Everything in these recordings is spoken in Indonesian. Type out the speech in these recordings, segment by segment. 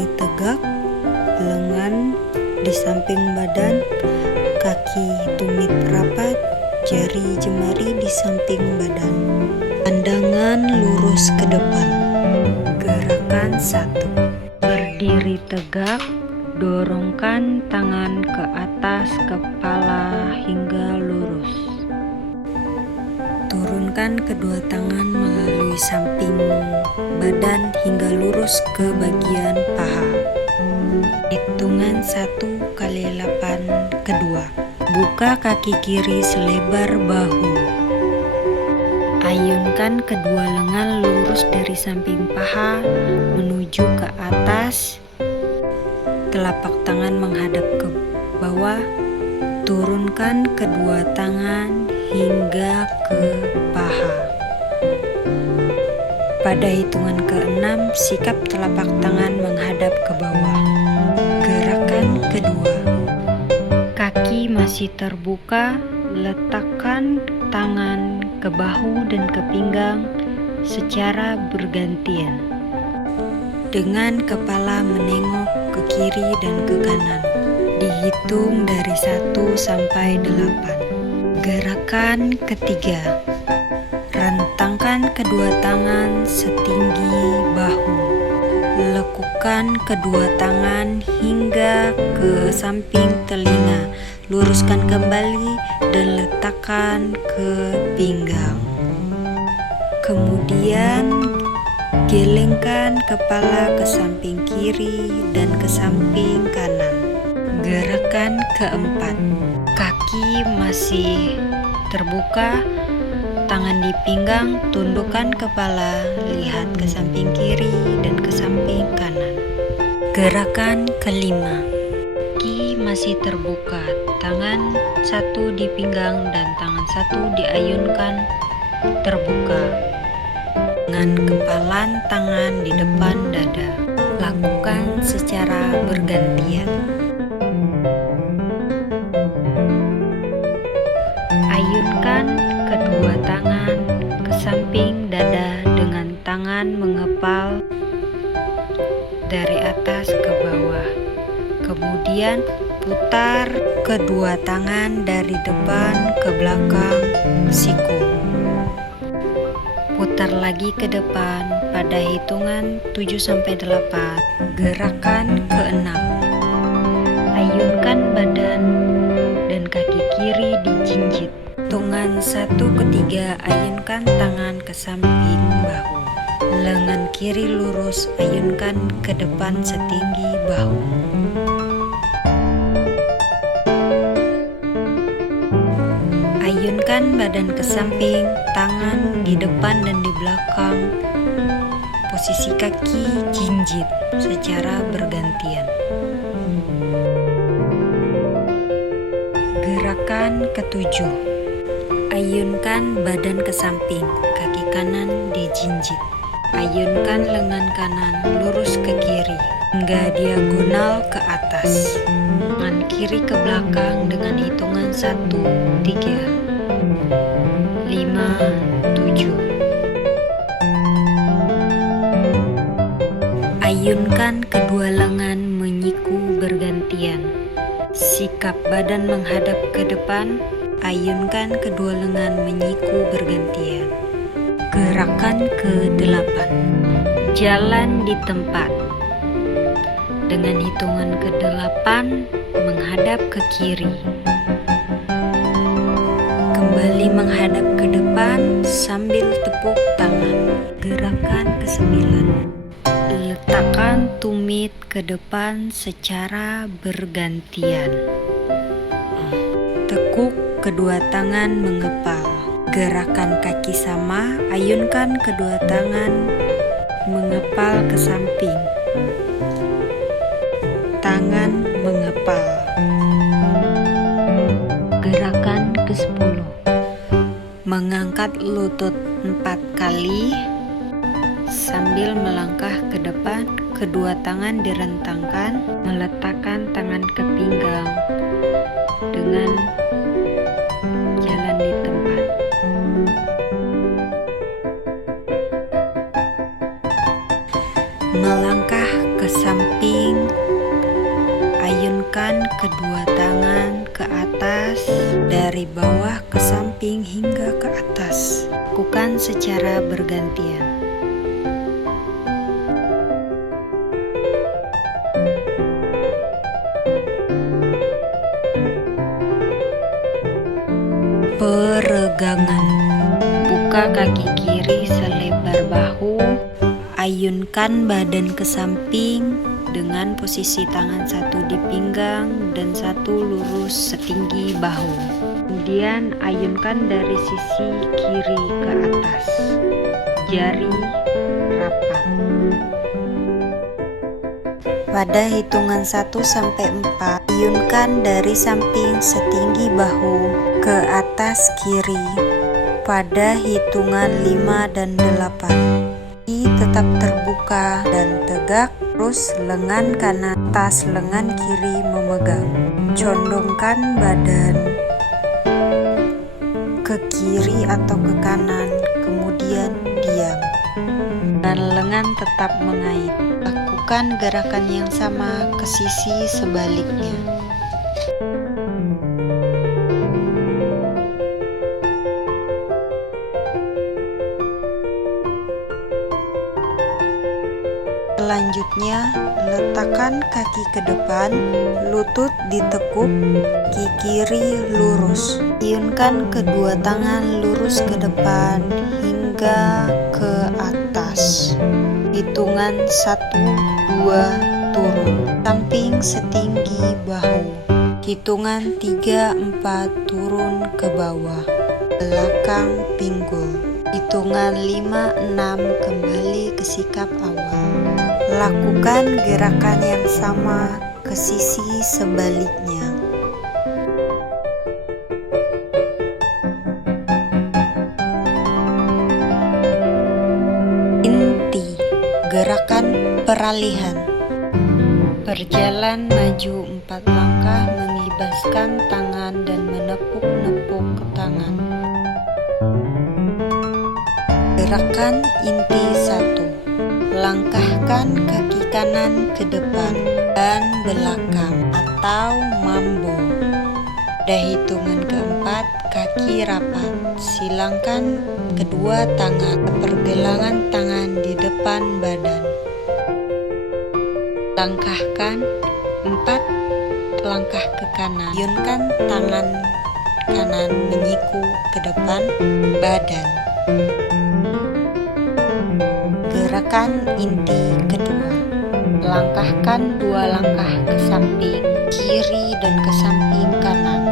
berdiri tegak, lengan di samping badan, kaki tumit rapat, jari jemari di samping badan. Pandangan lurus ke depan. Gerakan 1. Berdiri tegak, dorongkan tangan ke atas kepala hingga lurus. Turunkan kedua tangan melalui samping badan hingga lurus ke bagian paha. Hitungan 1 kali 8 kedua. Buka kaki kiri selebar bahu. Ayunkan kedua lengan lurus dari samping paha menuju ke atas. Telapak tangan menghadap ke bawah. Turunkan kedua tangan hingga ke paha. Pada hitungan ke-6, sikap telapak tangan menghadap ke bawah. Gerakan kedua. Kaki masih terbuka, letakkan tangan ke bahu dan ke pinggang secara bergantian. Dengan kepala menengok ke kiri dan ke kanan. Dihitung dari 1 sampai 8. Gerakan ketiga. Rentangkan kedua tangan setinggi bahu. Lekukan kedua tangan hingga ke samping telinga. Luruskan kembali dan letakkan ke pinggang. Kemudian gelengkan kepala ke samping kiri dan ke samping kanan. Gerakan keempat. Kaki masih terbuka, tangan di pinggang, tundukkan kepala, lihat ke samping kiri dan ke samping kanan. Gerakan kelima. Kaki masih terbuka, tangan satu di pinggang dan tangan satu diayunkan terbuka. Dengan kempalan tangan di depan dada. Lakukan secara bergantian. Ayunkan kedua tangan ke samping dada dengan tangan mengepal dari atas ke bawah. Kemudian putar kedua tangan dari depan ke belakang siku. Putar lagi ke depan pada hitungan 7-8. Gerakan ke-6. Ayunkan badan dan kaki kiri dijinjit. Hitungan 1/3, ayunkan tangan ke samping bahu. Lengan kiri lurus, ayunkan ke depan setinggi bahu. Ayunkan badan ke samping, tangan di depan dan di belakang. Posisi kaki jinjit secara bergantian. Gerakan ke-7. Ayunkan badan ke samping, kaki kanan dijinjit. Ayunkan lengan kanan lurus ke kiri hingga diagonal ke atas. Tangan kiri ke belakang dengan hitungan 1, 3, 5, 7. Ayunkan kedua lengan menyiku bergantian. Sikap badan menghadap ke depan. Ayunkan kedua lengan menyiku bergantian. Gerakan ke-8. Jalan di tempat. Dengan hitungan ke-8 menghadap ke kiri. Kembali menghadap ke depan sambil tepuk tangan. Gerakan ke-9. Letakkan tumit ke depan secara bergantian. Tekuk kedua tangan mengepal. Gerakan kaki sama, ayunkan kedua tangan mengepal ke samping. Tangan mengepal. Gerakan ke-10. Mengangkat lutut 4 kali sambil melangkah ke depan. Kedua tangan direntangkan, meletakkan tangan ke pinggang dengan jalan di tempat. Melangkah ke samping. Ayunkan kedua tangan ke atas, dari bawah ke samping hingga ke atas. Lakukan secara bergantian. Peregangan. Buka kaki kiri selebar bahu. Ayunkan badan ke samping dengan posisi tangan satu di pinggang dan satu lurus setinggi bahu. Kemudian ayunkan dari sisi kiri ke atas. Jari rapat. Pada hitungan 1 sampai 4, ayunkan dari samping setinggi bahu ke atas kiri. Pada hitungan 5 dan 8. Tetap terbuka dan tegak, terus lengan kanan atas lengan kiri memegang. Condongkan badan ke kiri atau ke kanan, kemudian diam. Dan lengan tetap mengait. Lakukan gerakan yang sama ke sisi sebaliknya. Selanjutnya, letakkan kaki ke depan, lutut ditekuk, kaki kiri lurus. Ayunkan kedua tangan lurus ke depan hingga ke atas. Hitungan 1, 2, turun. Samping setinggi bahu. Hitungan 3, 4, turun ke bawah. Belakang pinggul. Hitungan 5, 6, kembali ke sikap awal. Lakukan gerakan yang sama ke sisi sebaliknya. Inti gerakan peralihan. Berjalan maju 4 langkah, mengibaskan tangan dan menepuk-nepuk ke tangan. Gerakan inti 1. Langkahkan kaki kanan ke depan dan belakang atau mambo. Pada hitungan keempat, kaki rapat. Silangkan kedua tangan ke pergelangan tangan di depan badan. Langkahkan 4 langkah ke kanan. Ayunkan tangan kanan menyiku ke depan badan. Gerakan inti kedua. Langkahkan 2 langkah ke samping kiri dan ke samping kanan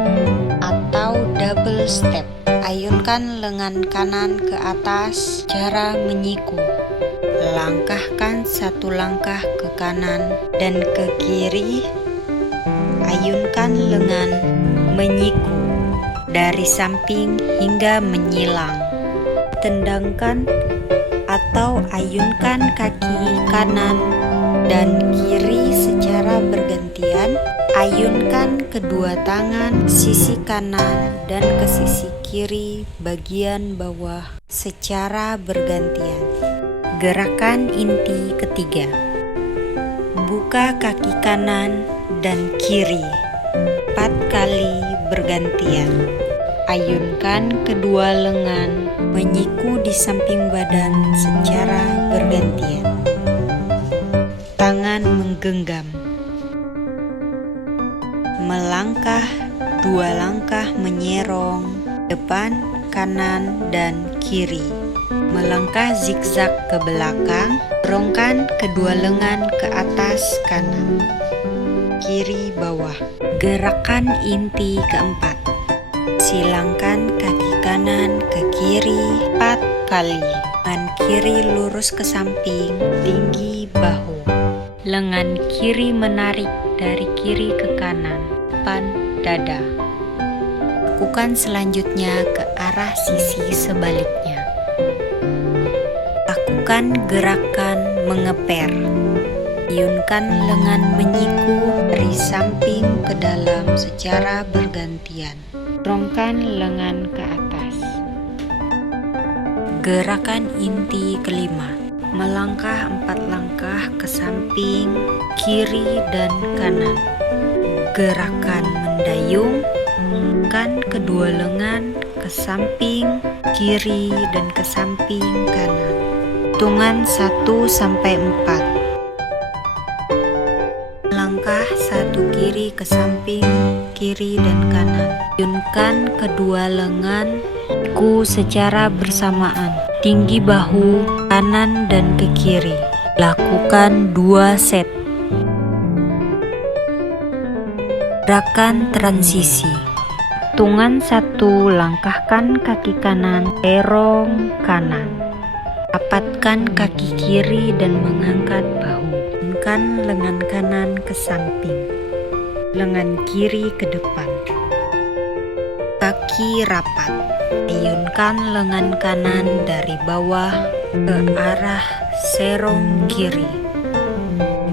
atau double step. Ayunkan lengan kanan ke atas cara menyiku. Langkahkan 1 langkah ke kanan dan ke kiri. Ayunkan lengan menyiku dari samping hingga menyilang. Tendangkan atau ayunkan kaki kanan dan kiri secara bergantian. Ayunkan kedua tangan sisi kanan dan ke sisi kiri bagian bawah secara bergantian. Gerakan inti ketiga. Buka kaki kanan dan kiri 4 kali bergantian. Ayunkan kedua lengan menyiku di samping badan secara bergantian. Tangan menggenggam. Melangkah 2 langkah menyerong depan, kanan, dan kiri. Melangkah zigzag ke belakang. Dorongkan kedua lengan ke atas kanan, kiri, bawah. Gerakan inti keempat. Silangkan kaki kanan ke kiri 4 kali. Lengan kiri lurus ke samping, tinggi bahu. Lengan kiri menarik dari kiri ke kanan, depan dada. Lakukan selanjutnya ke arah sisi sebaliknya. Lakukan gerakan mengeper. Ayunkan lengan menyiku dari samping ke dalam secara bergantian. Dorongkan lengan ke atas. Gerakan inti kelima. Melangkah 4 langkah ke samping, kiri dan kanan. Gerakan mendayung, kan kedua lengan ke samping kiri dan ke samping kanan. Hitungan 1 sampai 4. Langkah 1 kiri ke samping kiri dan kanan. Ayunkan kedua lengan secara bersamaan, tinggi bahu kanan dan ke kiri. Lakukan 2 set. Gerakan transisi. Hitungan 1, langkahkan kaki kanan, terong kanan. Rapatkan kaki kiri dan mengangkat bahu. Ayunkan lengan kanan ke samping, lengan kiri ke depan. Kaki rapat. Ayunkan lengan kanan dari bawah ke arah serong kiri.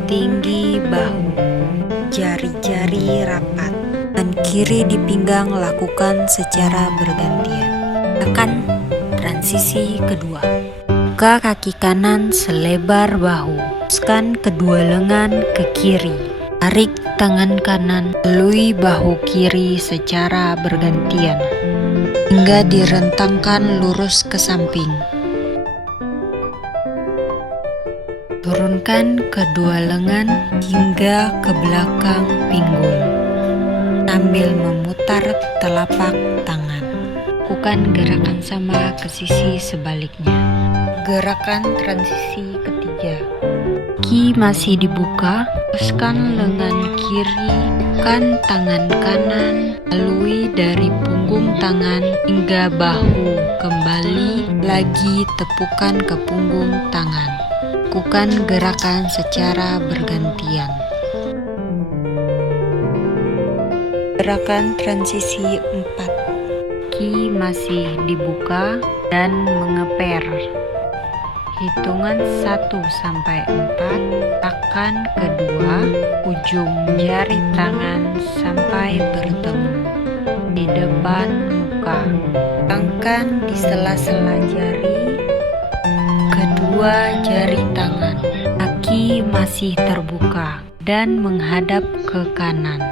Tinggi bahu, jari-jari rapat. Dan kiri di pinggang lakukan secara bergantian. Gerakan transisi kedua. Buka kaki kanan selebar bahu. Teruskan kedua lengan ke kiri. Tarik tangan kanan melalui bahu kiri secara bergantian hingga direntangkan lurus ke samping. Turunkan kedua lengan hingga ke belakang pinggul sambil memutar telapak tangan. Lakukan gerakan sama ke sisi sebaliknya. Gerakan transisi ketiga. Kaki masih dibuka, teruskan lengan kiri, tekan tangan kanan, lalui dari punggung tangan hingga bahu, kembali lagi tepukan ke punggung tangan. Lakukan gerakan secara bergantian. Gerakan transisi 4. Kaki masih dibuka dan mengeper. Hitungan 1 sampai 4. Tekan kedua ujung jari tangan sampai bertemu di depan muka. Tekan di sela-sela jari kedua jari tangan. Kaki masih terbuka dan menghadap ke kanan.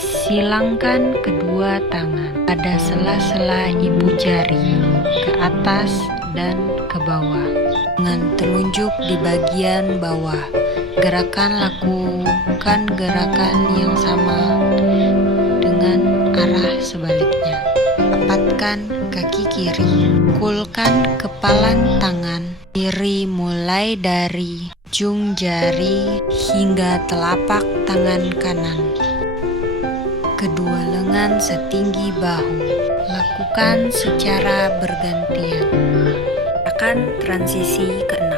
Silangkan kedua tangan pada sela-sela ibu jari ke atas dan ke bawah dengan telunjuk di bagian bawah. Lakukan gerakan yang sama dengan arah sebaliknya. Rapatkan kaki kiri. Pukulkan kepalan tangan kiri mulai dari ujung jari hingga telapak tangan kanan. Kedua lengan setinggi bahu. Lakukan secara bergantian. Gerakan transisi ke-6.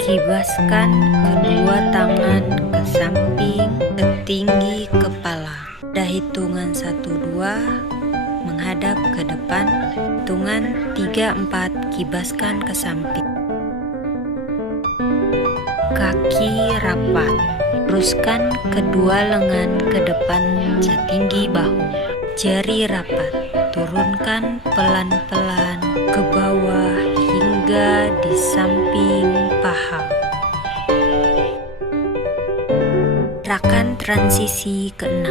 Kibaskan kedua tangan ke samping setinggi kepala. Pada hitungan 1, 2 menghadap ke depan. Hitungan 3, 4 kibaskan ke samping. Kaki rapat. Teruskan kedua lengan ke depan setinggi bahu. Jari rapat. Turunkan pelan-pelan ke bawah hingga di samping paha. Gerakan transisi ke-6.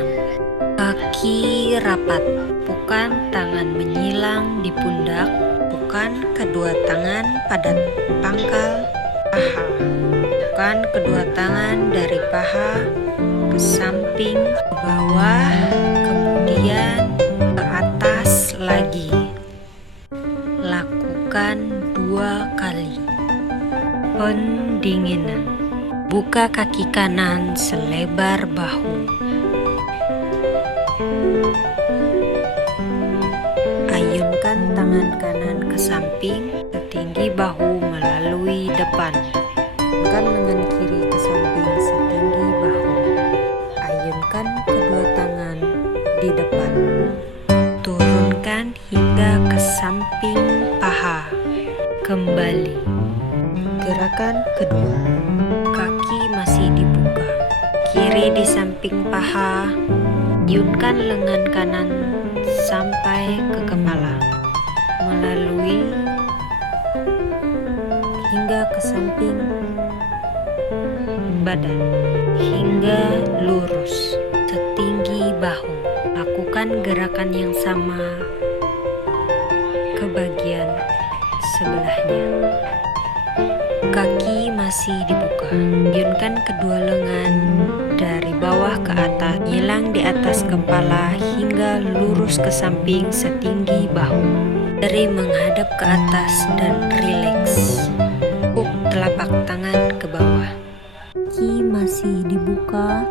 Kaki rapat. Tepukan tangan menyilang di pundak. Tepukan kedua tangan pada pangkal paha. Tepukan kedua tangan dari paha ke samping, ke bawah, kemudian ke atas lagi. Lakukan 2 kali. Pendinginan. Buka kaki kanan selebar bahu. Ayunkan tangan kanan ke samping setinggi bahu melalui depan. Ayunkan lengan kiri ke samping setinggi bahu. Ayunkan kedua tangan di depan. Turunkan hingga ke samping paha. Kembali. Gerakan kedua. Kaki masih dibuka. Kiri di samping paha. Ayunkan lengan kanan sampai ke kepala. samping badan hingga lurus setinggi bahu. Lakukan gerakan yang sama ke bagian sebelahnya. Kaki masih dibuka. Ayunkan kedua lengan dari bawah ke atas, hilang di atas kepala hingga lurus ke samping setinggi bahu. Dari menghadap ke atas dan rileks. Tekuk telapak tangan ke bawah. Kaki masih dibuka.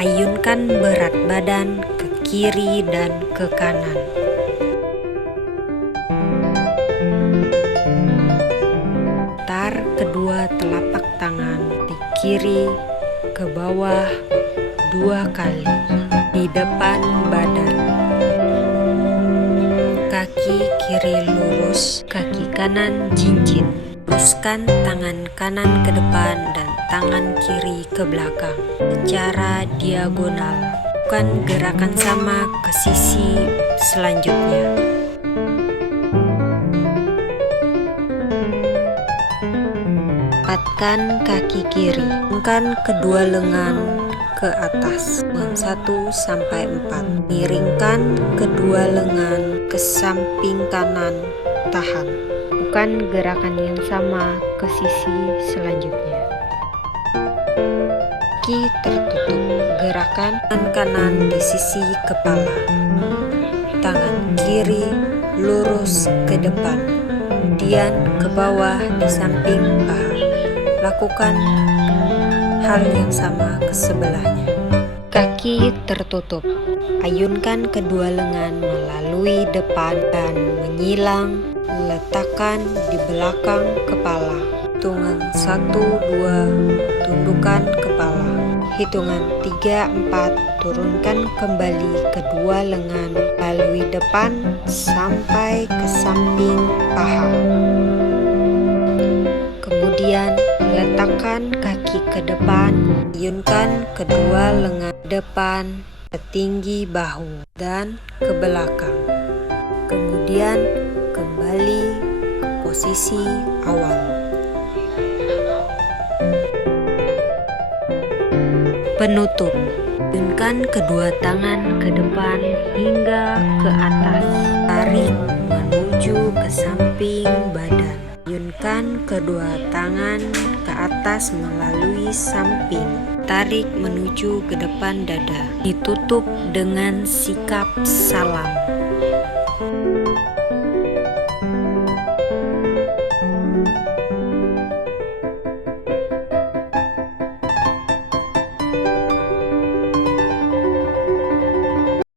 Ayunkan berat badan ke kiri dan ke kanan. Putar kedua telapak tangan di kiri ke bawah 2 kali di depan badan. Kaki kiri lurus, kaki kanan jinjit. Luruskan tangan kanan ke depan dan tangan kiri ke belakang secara diagonal. Lakukan gerakan sama ke sisi selanjutnya. Angkatkan kaki kiri, angkatkan kedua lengan ke atas, 1 sampai 4. Miringkan kedua lengan ke samping kanan, tahan. Lakukan gerakan yang sama ke sisi selanjutnya. Kaki tertutup, gerakan tangan kanan di sisi kepala. Tangan kiri lurus ke depan, kemudian ke bawah di samping paha. Lakukan hal yang sama ke sebelahnya. Kaki tertutup. Ayunkan kedua lengan melalui depan dan menyilang. Letakkan di belakang kepala. Hitungan 1, 2, tundukkan kepala. Hitungan 3, 4, turunkan kembali kedua lengan melalui depan sampai ke samping paha. Kemudian letakkan kaki ke depan, ayunkan kedua lengan depan setinggi bahu dan ke belakang. Kemudian kembali ke posisi awal. Penutup. Ayunkan kedua tangan ke depan hingga ke atas. Tarik menuju ke samping badan. Ayunkan kedua tangan ke atas melalui samping. Tarik menuju ke depan dada. Ditutup dengan sikap salam.